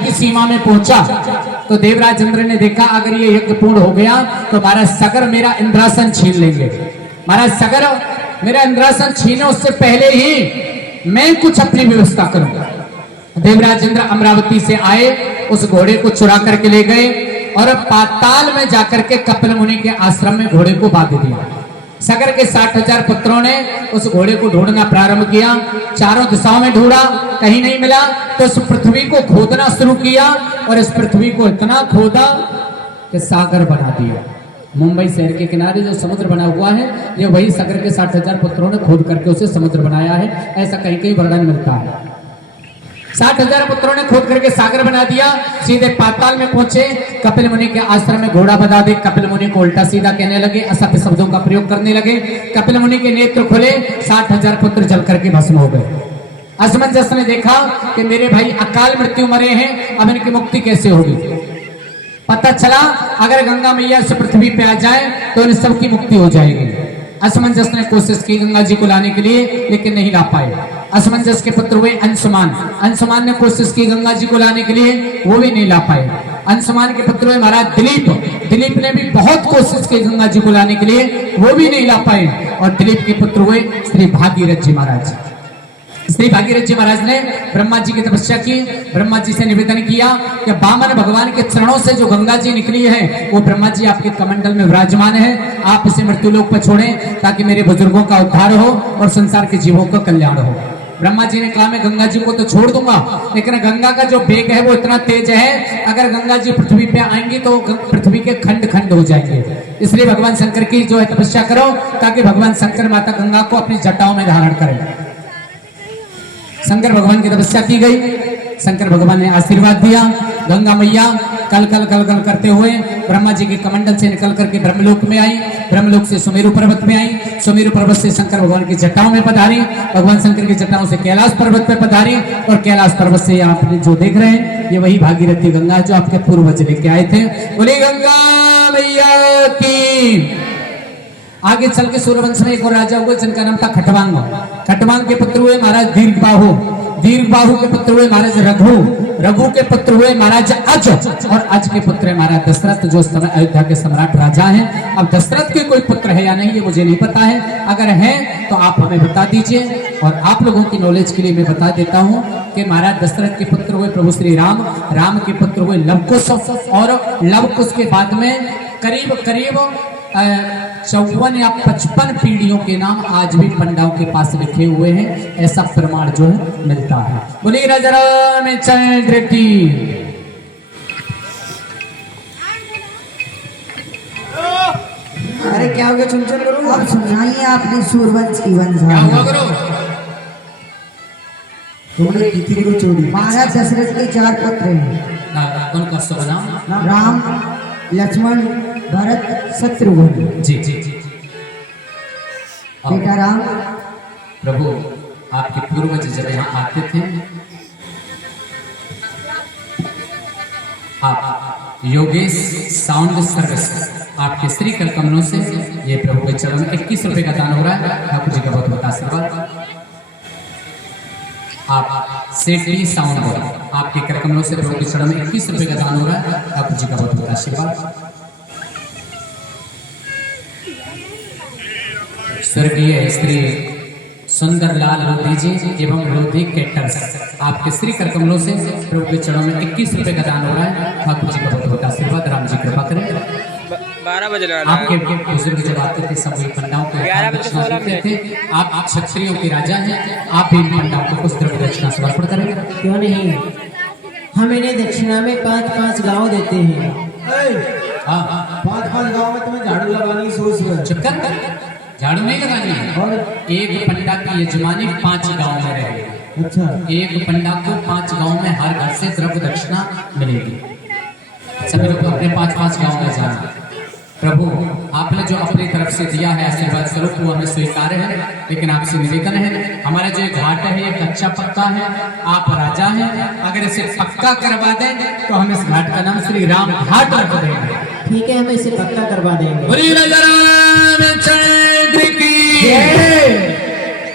की सीमा में पहुंचा तो देवराज इंद्र ने देखा अगर ये यज्ञ पूर्ण हो गया तो महाराज सगर मेरा इंद्रासन छीन लेंगे। महाराज सगर मेरा इंद्रासन छीने उससे पहले ही मैं कुछ अपनी व्यवस्था करूंगा। देवराज इंद्र अमरावती से आए, उस घोड़े को चुरा करके ले गए और पाताल में जाकर के कपिल मुनि के आश्रम में घोड़े को बांध दिया। सगर के 60,000 पुत्रों ने उस घोड़े को ढूंढना प्रारंभ किया, चारों दिशाओं में ढूंढा, कहीं नहीं मिला तो उस पृथ्वी को खोदना शुरू किया और इस पृथ्वी को इतना खोदा कि सागर बना दिया। मुंबई शहर के किनारे जो समुद्र बना हुआ है ये वही सगर के 60,000 पुत्रों ने खोद करके उसे समुद्र बनाया है, ऐसा कहीं कहीं वर्णन मिलता है। 60,000 पुत्रों ने खोद करके सागर बना दिया, सीधे पाताल में पहुंचे, कपिल मुनि के आश्रम में घोड़ा बधा दे। कपिल मुनि को उल्टा सीधा कहने लगे, असभ्य शब्दों का प्रयोग करने लगे। कपिल मुनि के नेत्र खुले, 60,000 पुत्र जल करके भस्म हो गए। असमंजस ने देखा कि मेरे भाई अकाल मृत्यु मरे हैं, अब इनकी मुक्ति कैसे होगी। पता चला अगर गंगा मैया इस पृथ्वी पे आ जाए तो इन सबकी मुक्ति हो जाएगी। असमंजस ने कोशिश की गंगा जी को लाने के लिए, लेकिन नहीं ला पाए। असमंजस के पुत्र हुए अंशुमान, अंशुमान ने कोशिश की गंगा जी को लाने के लिए, वो भी नहीं ला पाए। अंशुमान के पुत्र हुए महाराज दिलीप, दिलीप ने भी बहुत कोशिश की गंगा जी को लाने के लिए, वो भी नहीं ला पाए। और दिलीप के पुत्र हुए श्री भागीरथ जी महाराज। श्री भागीरथ जी महाराज ने ब्रह्मा जी की तपस्या की, ब्रह्मा जी से निवेदन किया कि वामन भगवान के चरणों से जो गंगा जी निकली है वो ब्रह्मा जी आपके कमंडल में विराजमान है, आप इसे मृत्युलोक पर छोड़ें ताकि मेरे बुजुर्गों का उद्धार हो और संसार के जीवों का कल्याण हो। ब्रह्मा जी ने कहा मैं गंगा जी को तो छोड़ दूंगा, लेकिन गंगा का जो वेग है वो इतना तेज है, अगर गंगा जी पृथ्वी पे आएंगी तो पृथ्वी के खंड खंड हो जाएंगे। इसलिए भगवान शंकर की जो है तपस्या करो ताकि भगवान शंकर माता गंगा को अपनी जटाओं में धारण करें। शंकर भगवान की तपस्या की गई, शंकर भगवान ने आशीर्वाद दिया। गंगा मैया कल कल कल कल करते हुए ब्रह्मा जी के कमंडल से निकल करके ब्रह्मलोक में आई, ब्रह्मलोक से सुमेरु पर्वत में आई, सुमेरु पर्वत से शंकर भगवान की जटाओं में पधारी, भगवान शंकर की जटाओं से कैलाश पर्वत पे पधारी और कैलाश पर्वत से आप जो देख रहे हैं ये वही भागीरथी गंगा जो आपके पूर्वज लेके आए थे। बोले गंगा मैया की। आगे चल के सूर्यवंश में एक और राजा हुए जिनका नाम था खटवांग। खटवांग के पुत्र हुए महाराज दीर्घबाहु, दीर्घबाहु के पुत्र हुए महाराज रघु, रघु के पुत्र हुए महाराज अज और अज के पुत्र है महाराज दशरथ जो इस समय अयोध्या के सम्राट राजा हैं। अब दशरथ के कोई पुत्र है या नहीं ये मुझे नहीं पता है, अगर है तो आप हमें बता दीजिए। और आप लोगों की नॉलेज के लिए मैं बता देता हूँ कि महाराज दशरथ के पुत्र हुए प्रभु श्री राम, राम के पुत्र हुए लवकुश और लवकुश के बाद में करीब करीब 54 या 55 पीढ़ियों के नाम आज भी पंडाओं के पास लिखे हुए हैं, ऐसा प्रमाण जो है मिलता है। बोलिए राजा रामचंद्र की। अरे क्या हो गया चुनचुन करो, आप समझाइए आपने सूर्यवंश की वंशा चोरी। महाराज दशरथ के 4 पुत्र हैं, कौन कौन सा नाम? राम, लक्ष्मण, भरत, शत्रुघ्न। जी जी जी। बेटा राम, प्रभु आपके पूर्वज जब यहाँ आते थे आप योगेश साउंड सर्विस आपके श्री कर कमलों से ये प्रभु के चरण में 21 रुपए का दान हो रहा है। ठाकुर जी का बहुत बहुत आशीर्वाद। आप सेठी साउंड आपके कर कमलों से प्रभु के चरण में 21 रुपए का दान हो रहा है। ठाकुर जी का बहुत बहुत आशीर्वाद। स्वर्गीय श्री सुंदरलाल लोधी जी एवं लोधी कैटर्स आपके श्री कर कमलों से प्रभु के चरणों में 21 रुपए का दान हो रहा है। ठाकुर जी का बहुत बहुत आशीर्वाद। राम जी कृपा करें। 12 बजे आपके बुजुर्ग जब आते थे सब पंडाओं को थे, आप क्षत्रियों के राजा हैं, आप इन पंडाओं को कुछ द्रव्य दक्षिणा समर्पण करेंगे। क्यों नहीं, हम इन्हें दक्षिणा में 5-5 गाँव देते हैं। 5-5 गाँव में तुम्हें झाड़ू लगानी सोच रहे। चुप कर, झाड़ू नहीं लगानी है। और एक पंडा की यजमानी 5 गांव में रहेगी। अच्छा, एक पंडा को 5 गांव में हर घर से द्रव्य दक्षिणा मिलेगी। सभी लोग अपने 5-5 गांव में जाना। प्रभु आपने जो अपनी तरफ से दिया है आशीर्वाद स्वरूप वो हमें स्वीकार है, लेकिन आपसे निवेदन है हमारा जो घाट है ये कच्चा पक्का है, आप राजा हैं, अगर इसे पक्का करवा दें तो हम इस घाट का नाम श्री राम घाट रख देंगे। ठीक है, हम इसे पक्का करवा देंगे।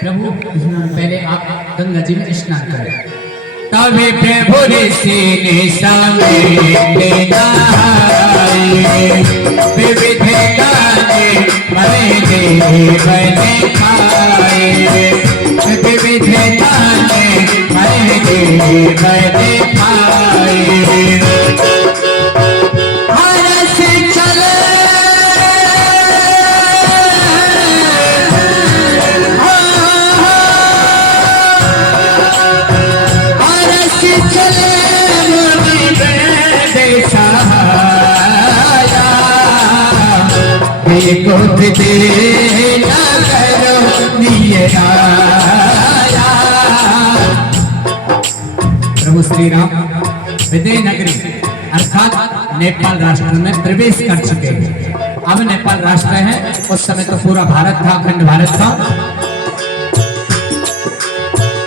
प्रभु पहले आप गंगा जी में स्नान करें, तभी प्रभु ऋषि निशाने विविध गाने मैं देव ने खाए विविध गाने मैं देव ने खाए हरस चले हरस चले मुनि वैद सहाया देखो दे न करो नियराया प्रभु श्री राम विजय नगरी अर्थात नेपाल राष्ट्र में प्रवेश कर चुके हैं। अब नेपाल राष्ट्र है, उस समय तो पूरा भारत था, अखंड भारत था।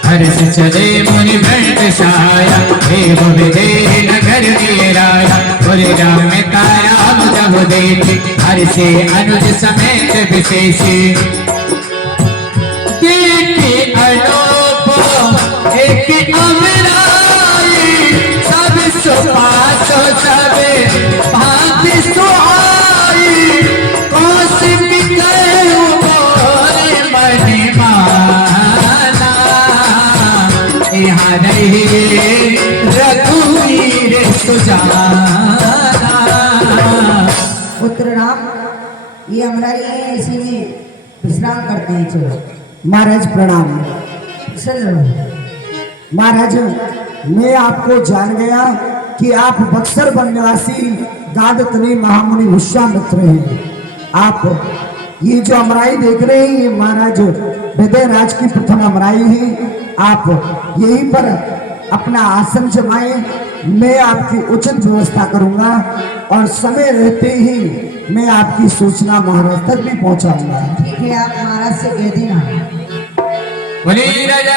हर्ष चले मुनि वैद सहाया देव विजय नगर राया बोले राम का राम जब देखे हर्षे अनुज समेत विशेषी देखे अनूप एक अमराई सब सुपास सब भांति सुहाई कौशिक करो मोरे महिमाना यहाँ रहे रघुवीर सुजाना। पुत्र राम, ये हमारा ये इसी में विश्राम करते हैं। चलो महाराज प्रणाम। चलो महाराज मैं आपको जान गया कि आप बक्सर वन निवासी दादतनी महामुनि विश्वामित्र हैं। आप ये जो अमराई देख रहे हैं ये महाराज हृदय राज की प्रथम अमराई है। आप यहीं पर अपना आसन जमाए, मैं आपकी उचित व्यवस्था करूंगा और समय रहते ही मैं आपकी सूचना महाराज तक भी पहुंचाऊंगा। ठीक है, आप महाराज से कह देना। बोले राजा